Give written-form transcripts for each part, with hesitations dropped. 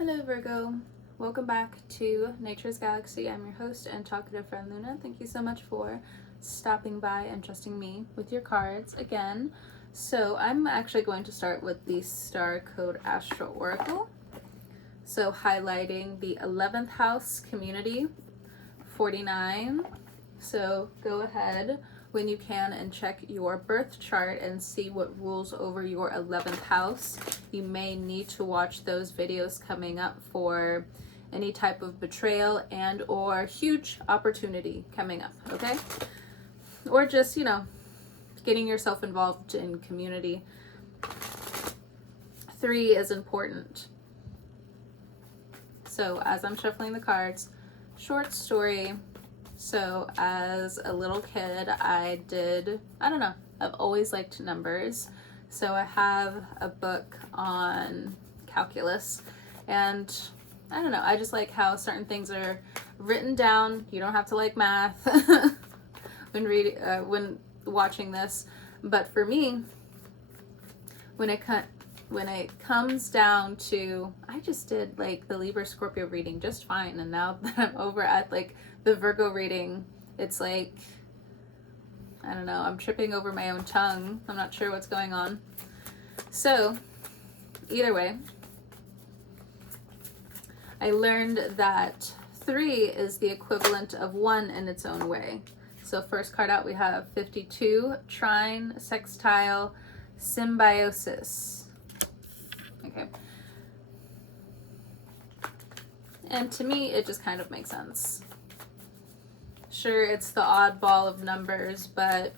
Hello Virgo, welcome back to Nature's Galaxy. I'm your host and talkative friend Luna. Thank you so much for stopping by and trusting me with your cards again. So I'm actually going to start with the Star Code Astro Oracle. So highlighting the 11th house, community, 49. So go ahead when you can and check your birth chart and see what rules over your 11th house. You may need to watch those videos coming up for any type of betrayal and or huge opportunity coming up, okay? Or just, getting yourself involved in community. 3 is important. So as I'm shuffling the cards, short story. So as a little kid, I've always liked numbers. So I have a book on calculus, and I just like how certain things are written down. You don't have to like math when watching this. But for me, when it comes down to, I just did like the Libra Scorpio reading just fine, and now that I'm over at like the Virgo reading, it's like, I'm tripping over my own tongue. I'm not sure what's going on. So either way, I learned that 3 is the equivalent of 1 in its own way. So first card out, we have 52, trine, sextile, symbiosis. Okay. And to me, it just kind of makes sense. Sure, it's the oddball of numbers, but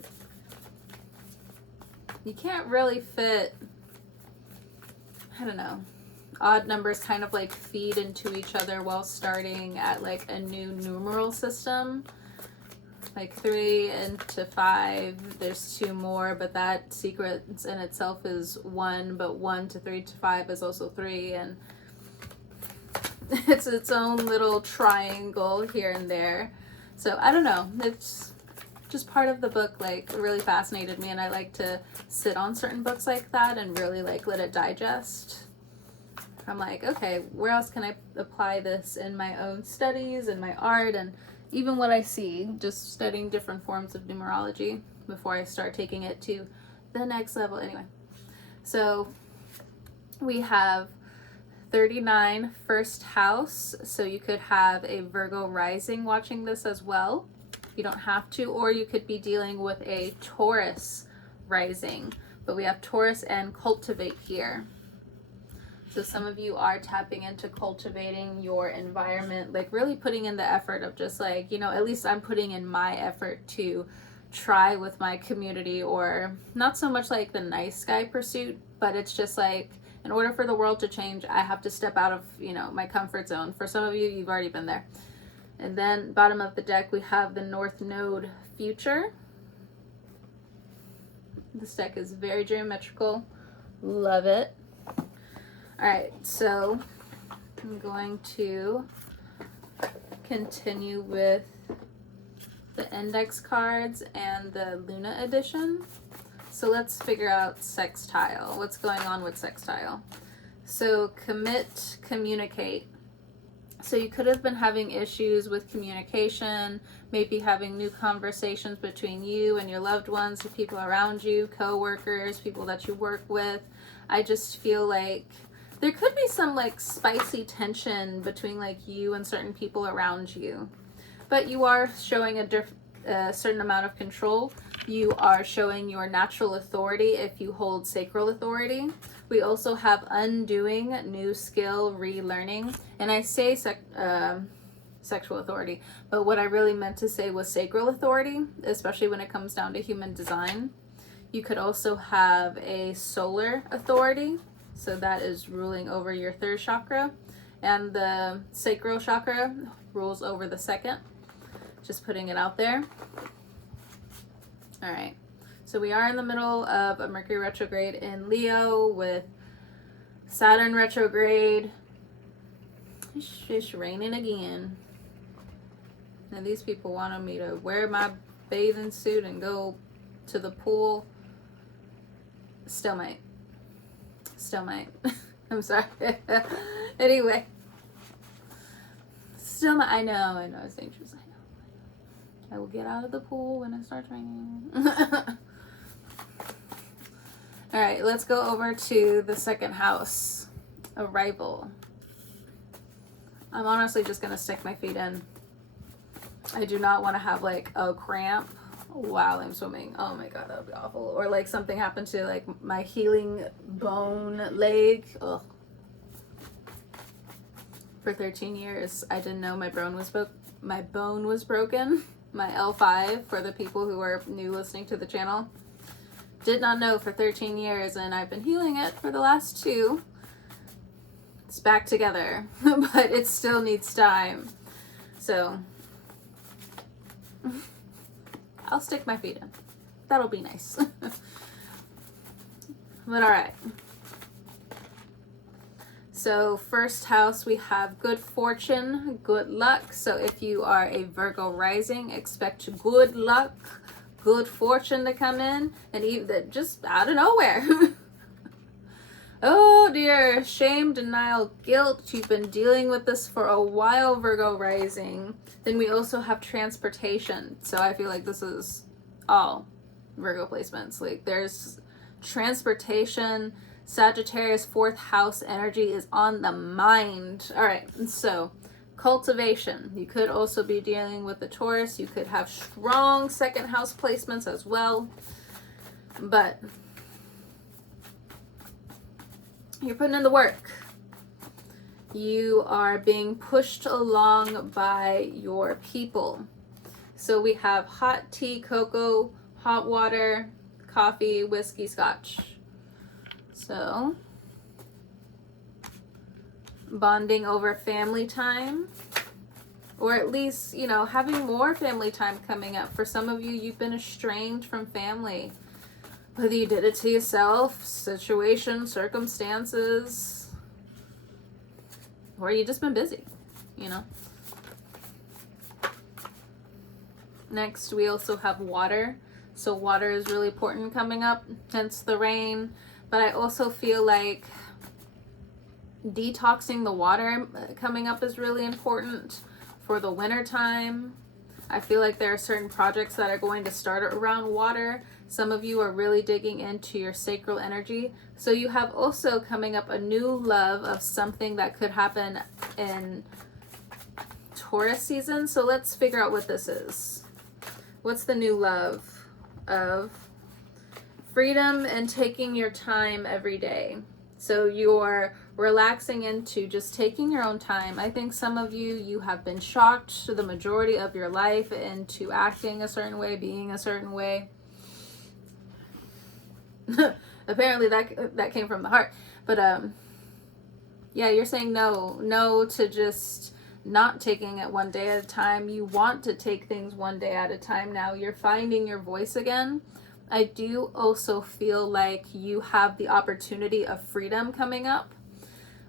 you can't really fit, odd numbers kind of like feed into each other while starting at like a new numeral system. Like 3 into 5, there's 2 more, but that sequence in itself is 1, but 1 to 3 to 5 is also 3, and it's its own little triangle here and there. So I don't know, it's just part of the book, like really fascinated me, and I like to sit on certain books like that and really like let it digest. I'm like, okay, where else can I apply this in my own studies and my art and even what I see, just studying different forms of numerology before I start taking it to the next level. Anyway, so we have 39, first house. So you could have a Virgo rising watching this as well. You don't have to, or you could be dealing with a Taurus rising. But we have Taurus and cultivate here. So some of you are tapping into cultivating your environment, like really putting in the effort of just like, at least I'm putting in my effort to try with my community, or not so much like the nice guy pursuit, but it's just like, in order for the world to change, I have to step out of, my comfort zone. For some of you, you've already been there. And then bottom of the deck, we have the North Node future. This deck is very geometrical. Love it. All right, so I'm going to continue with the index cards and the Luna edition. So let's figure out sextile. What's going on with sextile? So commit, communicate. So you could have been having issues with communication, maybe having new conversations between you and your loved ones, or people around you, co-workers, people that you work with. I just feel like there could be some like spicy tension between like you and certain people around you. But you are showing a certain amount of control. You are showing your natural authority if you hold sacral authority. We also have undoing, new skill, relearning. And I say sexual authority, but what I really meant to say was sacral authority, especially when it comes down to human design. You could also have a solar authority. So that is ruling over your 3rd chakra. And the sacral chakra rules over the 2nd. Just putting it out there. All right, so we are in the middle of a Mercury retrograde in Leo with Saturn retrograde. It's raining again. And these people wanted me to wear my bathing suit and go to the pool. Still might. I'm sorry. Anyway, still my, I know, it's dangerous. I will get out of the pool when it starts raining. All right, let's go over to the second house, arrival. I'm honestly just gonna stick my feet in. I do not want to have like a cramp while I'm swimming. Oh my god, that would be awful. Or like something happened to like my healing bone leg. Ugh. For 13 years, I didn't know my bone was broken. My L5, for the people who are new listening to the channel. Did not know for 13 years, and I've been healing it for the last 2. It's back together, but it still needs time. So, I'll stick my feet in. That'll be nice. But alright. So first house, we have good fortune, good luck. So if you are a Virgo rising, expect good luck, good fortune to come in, and even just out of nowhere. Oh dear, shame, denial, guilt. You've been dealing with this for a while, Virgo rising. Then we also have transportation. So I feel like this is all Virgo placements. Like there's transportation. Sagittarius 4th house energy is on the mind. All right, so cultivation. You could also be dealing with the Taurus. You could have strong 2nd house placements as well. But you're putting in the work. You are being pushed along by your people. So we have hot tea, cocoa, hot water, coffee, whiskey, scotch. So, bonding over family time, or at least, you know, having more family time coming up. For some of you, you've been estranged from family. Whether you did it to yourself, situation, circumstances, or you just been busy, you know. Next, we also have water. So water is really important coming up, hence the rain. But I also feel like detoxing the water coming up is really important for the winter time. I feel like there are certain projects that are going to start around water. Some of you are really digging into your sacral energy. So you have also coming up a new love of something that could happen in Taurus season. So let's figure out what this is. What's the new love of? Freedom and taking your time every day. So you're relaxing into just taking your own time. I think some of you have been shocked the majority of your life into acting a certain way, being a certain way. Apparently that came from the heart. But yeah, you're saying no to just not taking it one day at a time. You want to take things one day at a time now. You're finding your voice again. I do also feel like you have the opportunity of freedom coming up.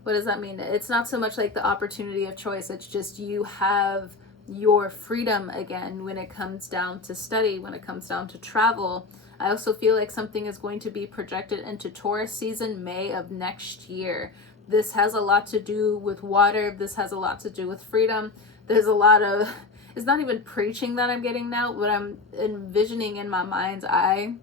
What does that mean? It's not so much like the opportunity of choice. It's just you have your freedom again when it comes down to study, when it comes down to travel. I also feel like something is going to be projected into Taurus season, May of next year. This has a lot to do with water. This has a lot to do with freedom. There's a lot of... It's not even preaching that I'm getting now, but I'm envisioning in my mind's eye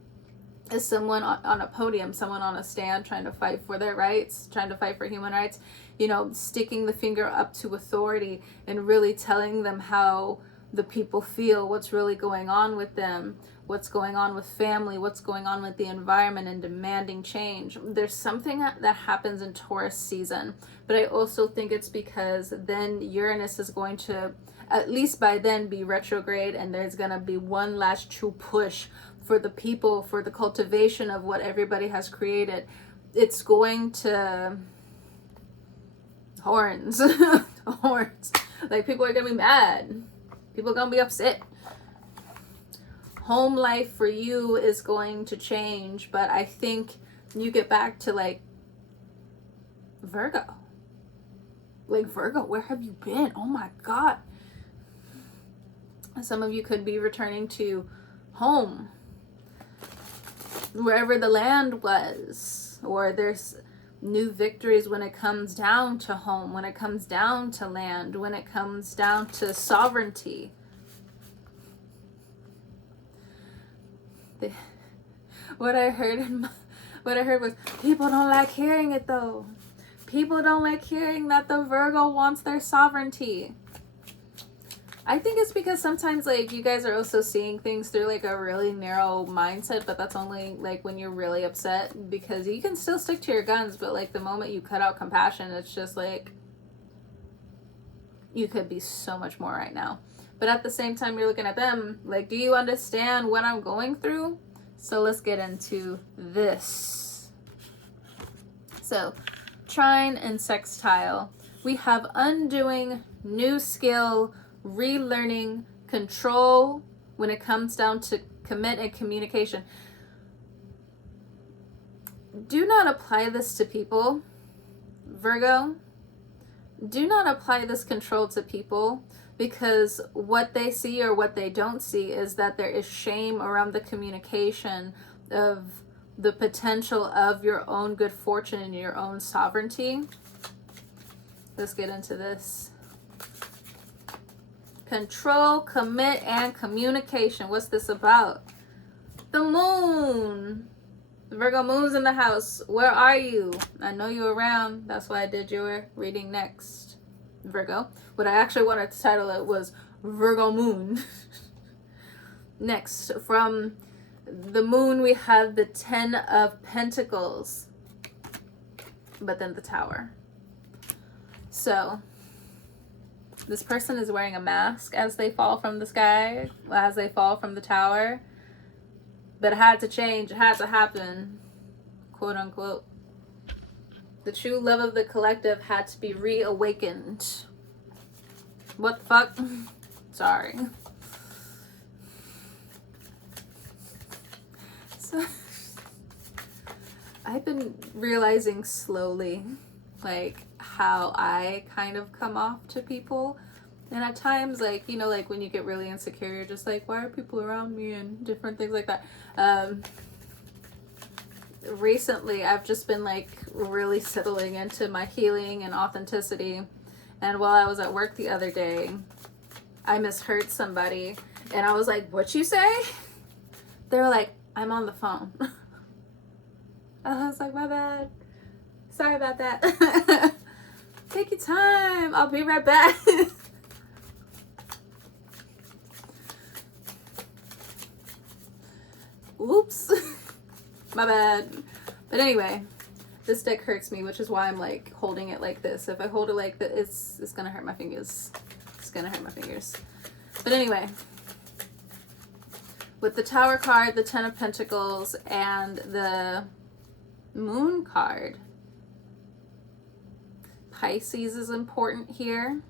as someone on a podium, someone on a stand trying to fight for their rights, trying to fight for human rights, you know, sticking the finger up to authority and really telling them how the people feel, what's really going on with them, what's going on with family, what's going on with the environment, and demanding change. There's something that happens in Taurus season, but I also think it's because then Uranus is going to, at least by then, be retrograde, and there's going to be one last true push for the people, for the cultivation of what everybody has created. It's going to... Horns. Horns. Like, people are going to be mad. People are going to be upset. Home life for you is going to change, but I think you get back to, like, Virgo. Like, Virgo, where have you been? Oh my God. Some of you could be returning to home, wherever the land was, or there's new victories when it comes down to home, when it comes down to land, when it comes down to sovereignty. What I heard was, people don't like hearing it though. People don't like hearing that the Virgo wants their sovereignty. I think it's because sometimes, like, you guys are also seeing things through, like, a really narrow mindset, but that's only, like, when you're really upset, because you can still stick to your guns, but, like, the moment you cut out compassion, it's just, like, you could be so much more right now. But at the same time, you're looking at them, like, do you understand what I'm going through? So let's get into this. So, trine and sextile. We have undoing, new skill, relearning, control when it comes down to commit and communication. Do not apply this to people, Virgo. Do not apply this control to people, because what they see or what they don't see is that there is shame around the communication of the potential of your own good fortune and your own sovereignty. Let's get into this. Control, commit, and communication. What's this about? The moon. The Virgo moon's in the house. Where are you? I know you're around. That's why I did your reading next, Virgo. What I actually wanted to title it was Virgo moon. Next, from the moon, we have the 10 of Pentacles, but then the Tower. So this person is wearing a mask as they fall from the sky, as they fall from the tower. But it had to change. It had to happen, quote unquote. The true love of the collective had to be reawakened. What the fuck? Sorry. So, I've been realizing slowly, like, how I kind of come off to people. And at times, like, you know, like when you get really insecure, you're just like, why are people around me, and different things like that. Recently, I've just been like really settling into my healing and authenticity. And while I was at work the other day, I misheard somebody, and I was like, what you say? They were like, I'm on the phone. I was like, my bad. Sorry about that. Take your time. I'll be right back. Oops. My bad. But anyway, this deck hurts me, which is why I'm like holding it like this. If I hold it like this, it's gonna hurt my fingers. It's gonna hurt my fingers. But anyway, with the Tower card, the 10 of Pentacles, and the Moon card, Pisces is important here.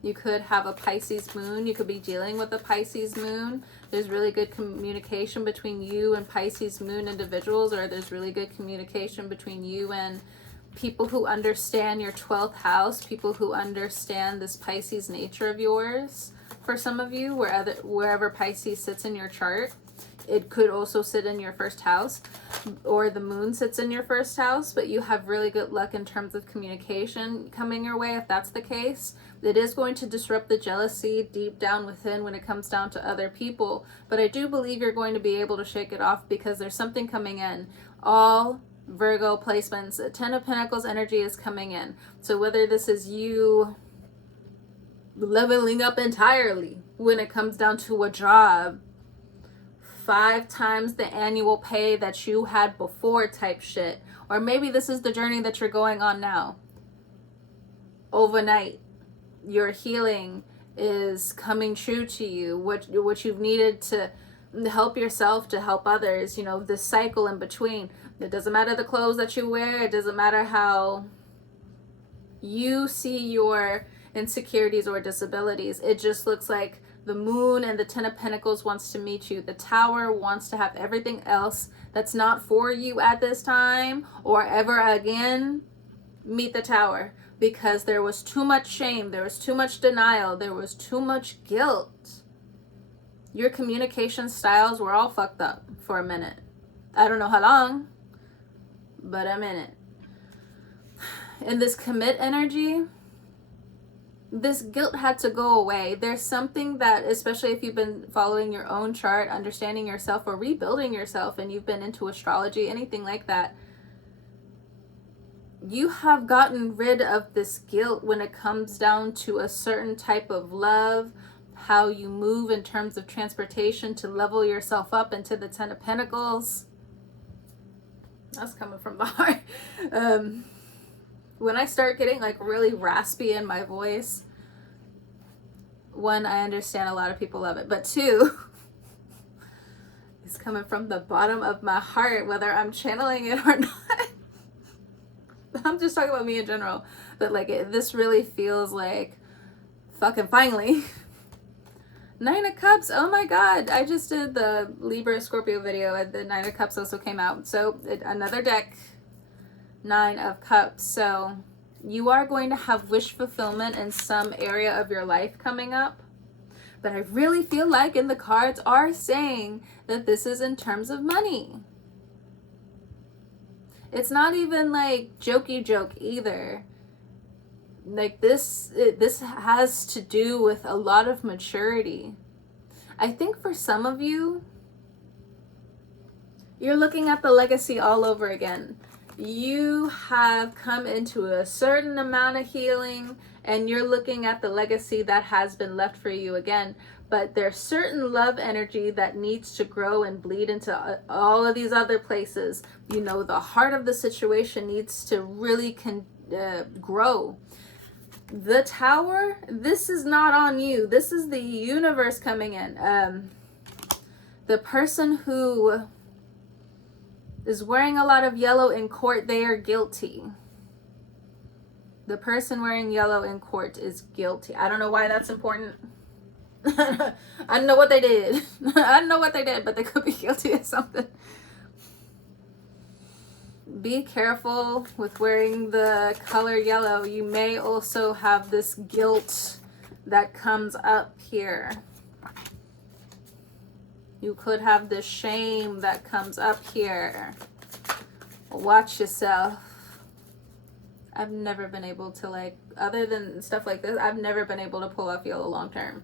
You could have a Pisces moon. You could be dealing with a Pisces moon. There's really good communication between you and Pisces moon individuals, or there's really good communication between you and people who understand your 12th house, people who understand this Pisces nature of yours. For some of you, wherever Pisces sits in your chart, it could also sit in your first house, or the moon sits in your first house, but you have really good luck in terms of communication coming your way. If that's the case, it is going to disrupt the jealousy deep down within when it comes down to other people, but I do believe you're going to be able to shake it off, because there's something coming in. All Virgo placements, 10 of Pentacles energy is coming in. So whether this is you leveling up entirely when it comes down to a job, 5 times the annual pay that you had before type shit, or maybe this is the journey that you're going on now. Overnight, your healing is coming true to you. What you've needed to help yourself, to help others, you know, this cycle in between. It doesn't matter the clothes that you wear. It doesn't matter how you see your insecurities or disabilities. It just looks like the moon and the 10 of Pentacles wants to meet you. The Tower wants to have everything else that's not for you at this time or ever again meet the Tower, because there was too much shame, there was too much denial, there was too much guilt. Your communication styles were all fucked up for a minute. I don't know how long, but a minute. in this commit energy, this guilt had to go away. There's something that, especially if you've been following your own chart, understanding yourself or rebuilding yourself, and you've been into astrology, anything like that, you have gotten rid of this guilt when it comes down to a certain type of love, how you move in terms of transportation to level yourself up into the 10 of Pentacles. That's coming from the heart. When I start getting like really raspy in my voice, one, I understand a lot of people love it, but two, it's coming from the bottom of my heart, whether I'm channeling it or not. I'm just talking about me in general, but like this really feels like fucking finally. 9 of Cups, oh my god, I just did the Libra Scorpio video and the 9 of Cups also came out. So another deck, 9 of Cups. So you are going to have wish fulfillment in some area of your life coming up. But I really feel like in the cards are saying that this is in terms of money. It's not even like jokey joke either. Like this has to do with a lot of maturity. I think for some of you, you're looking at the legacy all over again. You have come into a certain amount of healing and you're looking at the legacy that has been left for you again. But there's certain love energy that needs to grow and bleed into all of these other places. You know, the heart of the situation needs to really grow. The Tower, this is not on you. This is the universe coming in. The person who is wearing a lot of yellow in court, they are guilty. The person wearing yellow in court is guilty. I don't know why that's important. I don't know what they did. I don't know what they did, but they could be guilty of something. Be careful with wearing the color yellow. You may also have this guilt that comes up here. You could have this shame that comes up here. Watch yourself. I've never been able to, like, other than stuff like this, I've never been able to pull off yellow long term.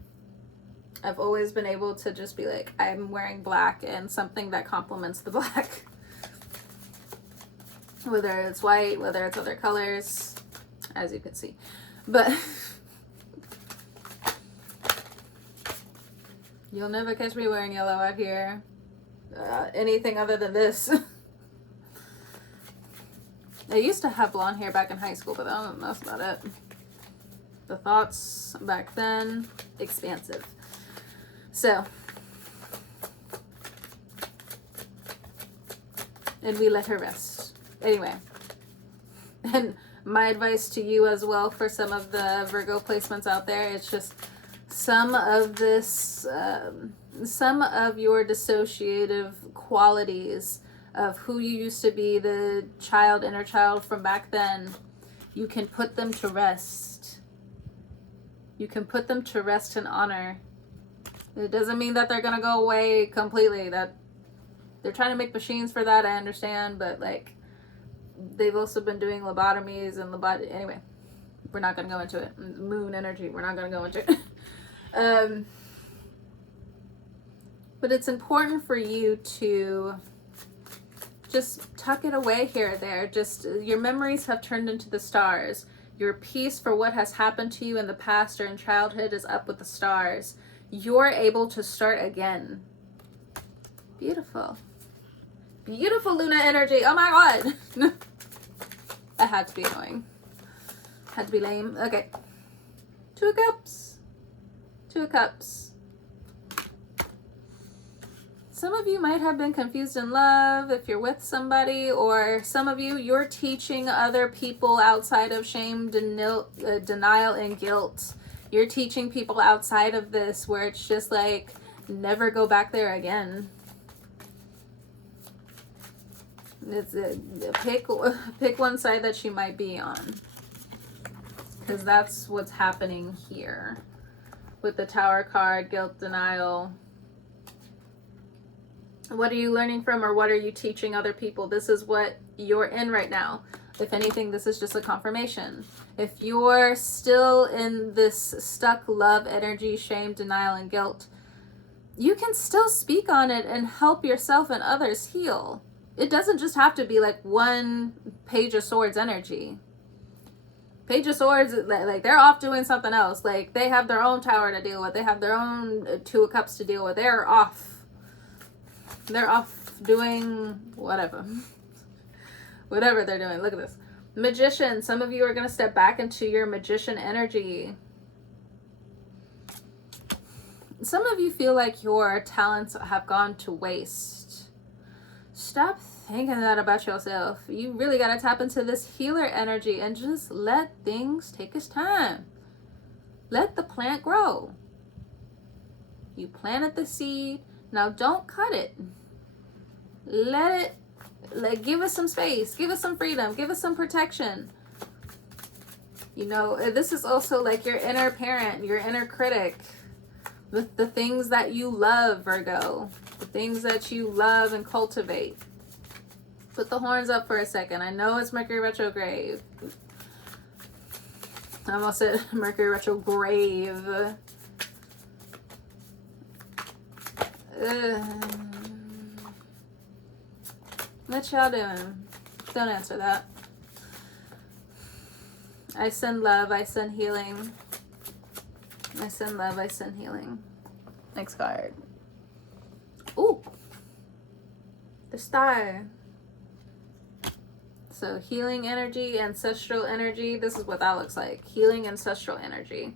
I've always been able to just be like, I'm wearing black and something that complements the black. Whether it's white, whether it's other colors, as you can see. But you'll never catch me wearing yellow out here. Anything other than this. I used to have blonde hair back in high school, but that's about it. The thoughts back then, expansive. So, and we let her rest. Anyway, and my advice to you as well for some of the Virgo placements out there, it's just some of this, some of your dissociative qualities of who you used to be, the child, inner child from back then, you can put them to rest. You can put them to rest and honor. It doesn't mean that they're going to go away completely. That they're trying to make machines for that, I understand, but like they've also been doing lobotomies and anyway, we're not going to go into it. Moon energy, we're not going to go into it. But it's important for you to just tuck it away here or there. Just your memories have turned into the stars. Your peace for what has happened to you in the past or in childhood is up with the stars. You're able to start again. Beautiful. Beautiful Luna energy. Oh my god. That had to be annoying. Had to be lame. Okay. 2 of Cups. 2 of Cups. Some of you might have been confused in love if you're with somebody, or some of you, you're teaching other people outside of shame, denial, and guilt. You're teaching people outside of this where it's just like, never go back there again. It's pick one side that you might be on, because that's what's happening here with the Tower card, guilt, denial. What are you learning from, or what are you teaching other people? This is what you're in right now. If anything, this is just a confirmation. If you're still in this stuck love energy, shame, denial, and guilt, you can still speak on it and help yourself and others heal. It doesn't just have to be like one Page of Swords energy. Page of Swords, like, they're off doing something else. Like, they have their own tower to deal with. They have their own Two of Cups to deal with. They're off. They're off doing whatever. Whatever they're doing. Look at this. Magician. Some of you are going to step back into your magician energy. Some of you feel like your talents have gone to waste. Stop thinking that about yourself. You really got to tap into this healer energy and just let things take its time. Let the plant grow. You planted the seed. Now don't cut it. Let it, like, give us some space. Give us some freedom. Give us some protection. You know, this is also like your inner parent, your inner critic. The things that you love, Virgo. The things that you love and cultivate. Put the horns up for a second. I know it's Mercury retrograde. I almost said Mercury retrograde. What y'all doing? Don't answer that. I send love. I send healing. I send love. I send healing. Next card. Ooh. The Star. So healing energy, ancestral energy. This is what that looks like. Healing ancestral energy.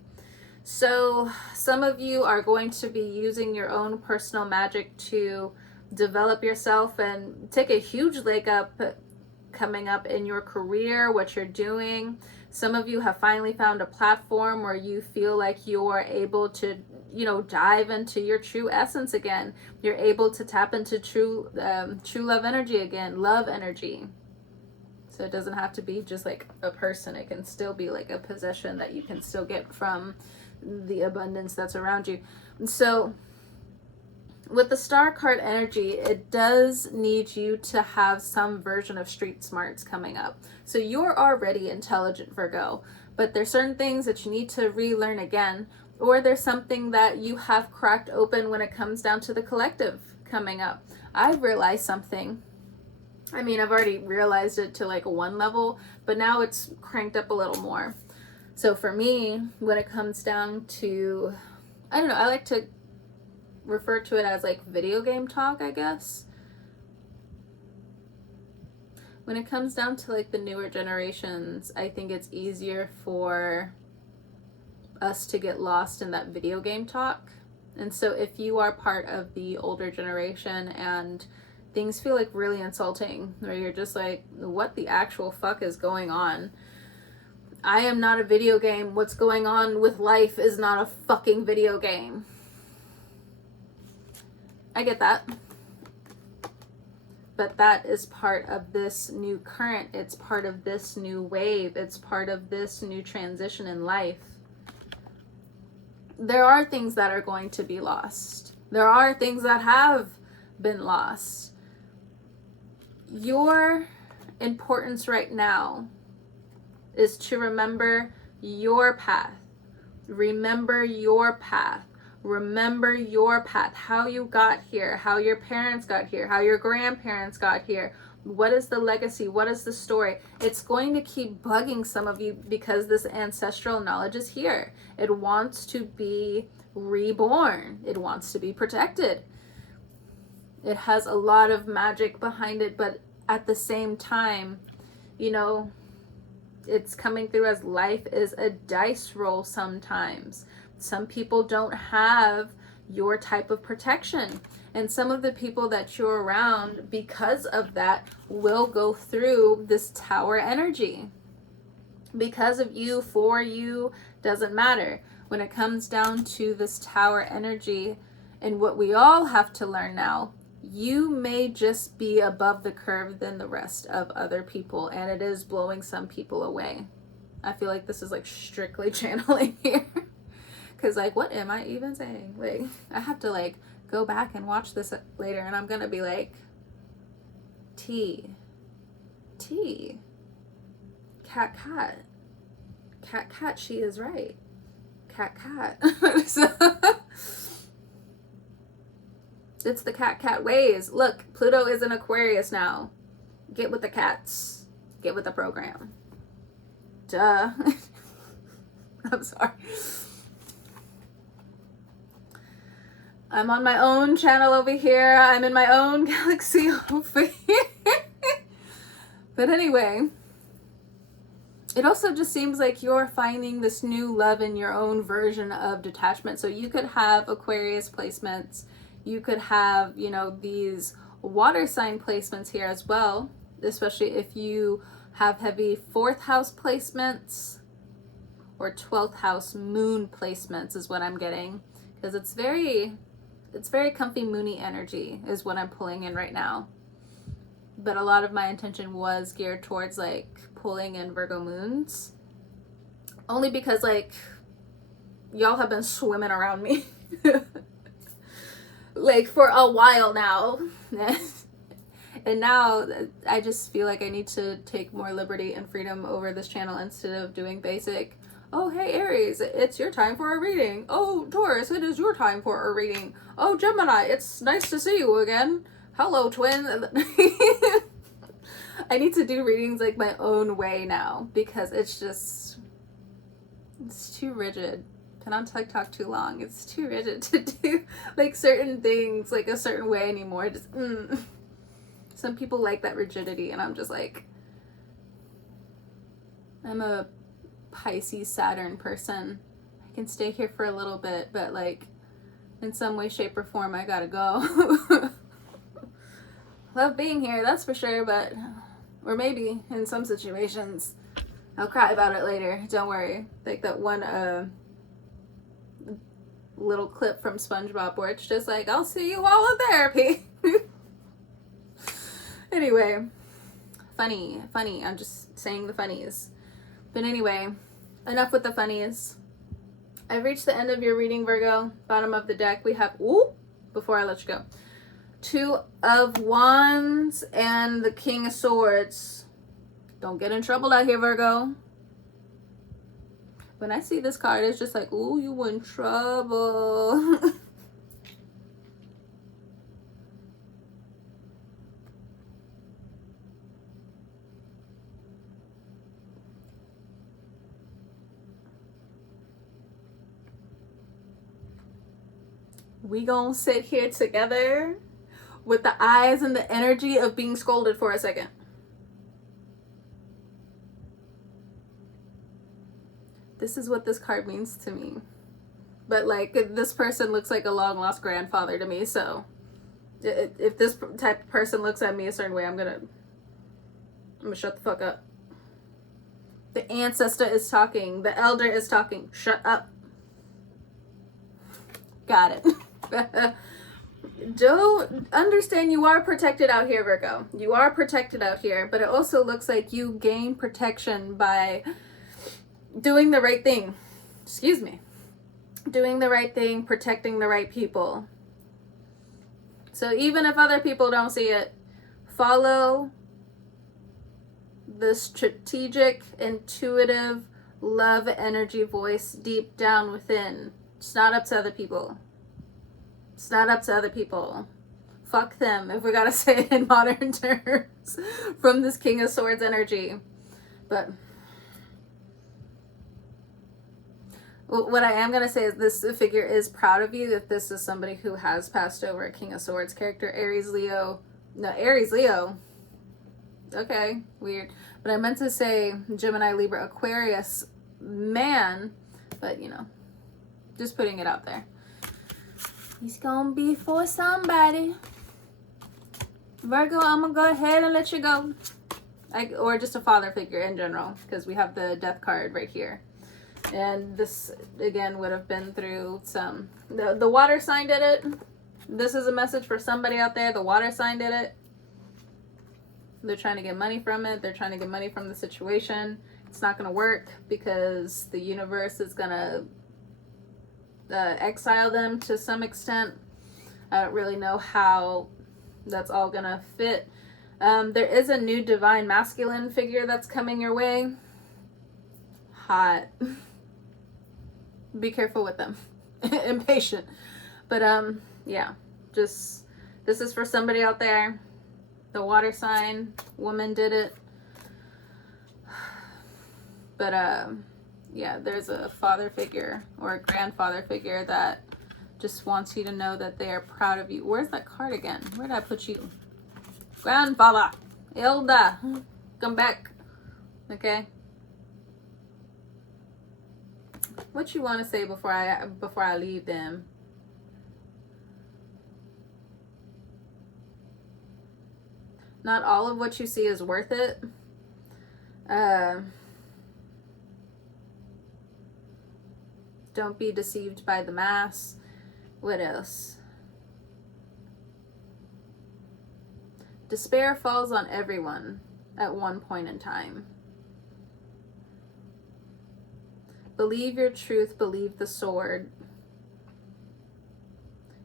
So some of you are going to be using your own personal magic to develop yourself and take a huge leg up coming up in your career, what you're doing. Some of you have finally found a platform where you feel like you're able to, you know, dive into your true essence again. You're able to tap into true love energy again, love energy. So it doesn't have to be just like a person. It can still be like a possession that you can still get from the abundance that's around you. And so with the Star card energy, it does need you to have some version of street smarts coming up. So you're already intelligent, Virgo, but there's certain things that you need to relearn again, or there's something that you have cracked open when it comes down to the collective coming up. I've realized something. I mean, I've already realized it to like one level, but now it's cranked up a little more. So for me, when it comes down to, I don't know, I like to refer to it as like video game talk, I guess. When it comes down to like the newer generations, I think it's easier for us to get lost in that video game talk. And so if you are part of the older generation and things feel like really insulting, or you're just like, what the actual fuck is going on? I am not a video game. What's going on with life is not a fucking video game. I get that. But that is part of this new current. It's part of this new wave. It's part of this new transition in life. There are things that are going to be lost. There are things that have been lost. Your importance right now is to remember your path. Remember your path. Remember your path, how you got here, how your parents got here, how your grandparents got here. What is the legacy? What is the story? It's going to keep bugging some of you because this ancestral knowledge is here. It wants to be reborn. It wants to be protected. It has a lot of magic behind it, but at the same time, you know, it's coming through as life is a dice roll sometimes. Some people don't have your type of protection. And some of the people that you're around, because of that, will go through this tower energy. Because of you, for you, doesn't matter. When it comes down to this tower energy, and what we all have to learn now, you may just be above the curve than the rest of other people, and it is blowing some people away. I feel like this is like strictly channeling here. Because like, what am I even saying? Like, I have to like go back and watch this later, and I'm going to be like, T. cat, cat. Cat, cat, she is right. Cat, cat. So, it's the cat, cat ways. Look, Pluto is in Aquarius now. Get with the cats. Get with the program. Duh. I'm sorry. I'm on my own channel over here. I'm in my own galaxy over here. But anyway, it also just seems like you're finding this new love in your own version of detachment. So you could have Aquarius placements. You could have, you know, these water sign placements here as well, especially if you have heavy 4th house placements or 12th house moon placements is what I'm getting, because it's very comfy moony energy is what I'm pulling in right now. But a lot of my intention was geared towards like pulling in Virgo moons, only because like y'all have been swimming around me like for a while now. And now I just feel like I need to take more liberty and freedom over this channel instead of doing basic, oh, hey, Aries, it's your time for a reading. Oh, Taurus, it is your time for a reading. Oh, Gemini, it's nice to see you again. Hello, twin. I need to do readings like my own way now, because it's too rigid. Been on TikTok too long. It's too rigid to do like certain things like a certain way anymore. Just, Some people like that rigidity, and I'm just like, I'm a Pisces Saturn person. I can stay here for a little bit, but like in some way, shape, or form, I gotta go. Love being here, that's for sure, but, or maybe in some situations, I'll cry about it later. Don't worry. Like that one little clip from SpongeBob where it's just like, I'll see you all in therapy. Anyway, funny. I'm just saying the funnies. But anyway, enough with the funnies. I've reached the end of your reading, Virgo. Bottom of the deck, we have, before I let you go, 2 of Wands and the King of Swords. Don't get in trouble out here, Virgo. When I see this card, it's just like, ooh, you in trouble. We gonna sit here together with the eyes and the energy of being scolded for a second. This is what this card means to me. But like, this person looks like a long lost grandfather to me, so if this type of person looks at me a certain way, I'm gonna shut the fuck up. The ancestor is talking. The elder is talking. Shut up. Got it. Do understand you are protected out here, Virgo. You are protected out here, but it also looks like you gain protection by doing the right thing. Excuse me. Doing the right thing, protecting the right people. So even if other people don't see it, follow the strategic, intuitive, love energy voice deep down within. It's not up to other people. It's not up to other people. Fuck them, if we gotta say it in modern terms, from this King of Swords energy. But what I am gonna say is this figure is proud of you if this is somebody who has passed over a King of Swords character. Aries, Leo. Okay, weird. But I meant to say Gemini, Libra, Aquarius man, but you know, just putting it out there. He's gonna be for somebody. Virgo, I'm gonna go ahead and let you go. Or just a father figure in general, because we have the death card right here. And this, again, would have been through some... The water sign did it. This is a message for somebody out there. The water sign did it. They're trying to get money from it. They're trying to get money from the situation. It's not going to work because the universe is going to exile them to some extent. I don't really know how that's all going to fit. There is a new divine masculine figure that's coming your way. hot. Be careful with them. Impatient. But yeah, just this is for somebody out there. The water sign woman did it. But yeah, there's a father figure or a grandfather figure that just wants you to know that they are proud of you. Where's that card again? Where did I put you? Grandfather, Hilda, come back. Okay. What you want to say before I leave them? Not all of what you see is worth it. Don't be deceived by the mass. What else? Despair falls on everyone at one point in time. Believe your truth, believe the sword.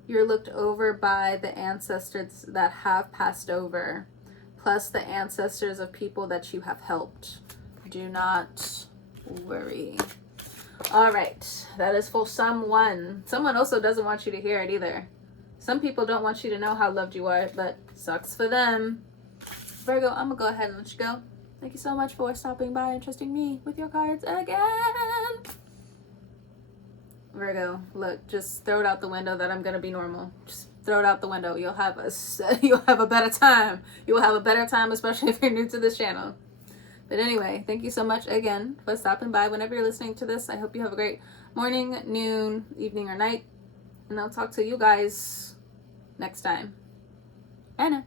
You're looked over by the ancestors that have passed over, plus the ancestors of people that you have helped. Do not worry. All right, that is for someone. Someone also doesn't want you to hear it either. Some people don't want you to know how loved you are, but sucks for them. Virgo, I'm gonna go ahead and let you go. Thank you so much for stopping by and trusting me with your cards again. Virgo, look, just throw it out the window that I'm gonna be normal. Just throw it out the window. You'll have a better time. You will have a better time, especially if you're new to this channel. But anyway, thank you so much again for stopping by. Whenever you're listening to this, I hope you have a great morning, noon, evening, or night. And I'll talk to you guys next time. Anna.